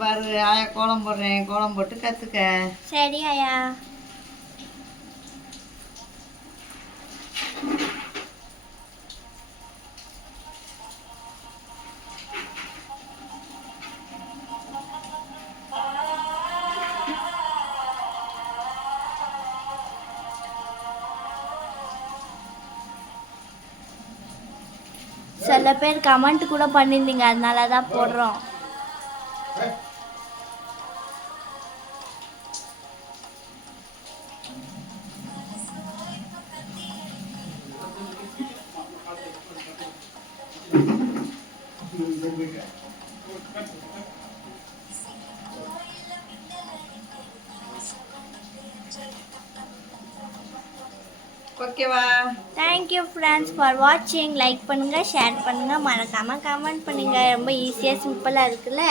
பாரு ஆயா கோலம் போடுறேன், கோலம் போட்டு கற்றுக்க. சரி ஆயா. சில பேர் கமெண்ட் கூட பண்ணியிருந்தீங்க, அதனால தான் போடுறோம். ஓகேவா? தேங்க்யூ ஃப்ரெண்ட்ஸ் ஃபார் வாட்சிங். லைக் பண்ணுங்கள், ஷேர் பண்ணுங்கள், மறக்காமல் கமெண்ட் பண்ணுங்கள். ரொம்ப ஈஸியாக சிம்பிளாக இருக்குல்ல.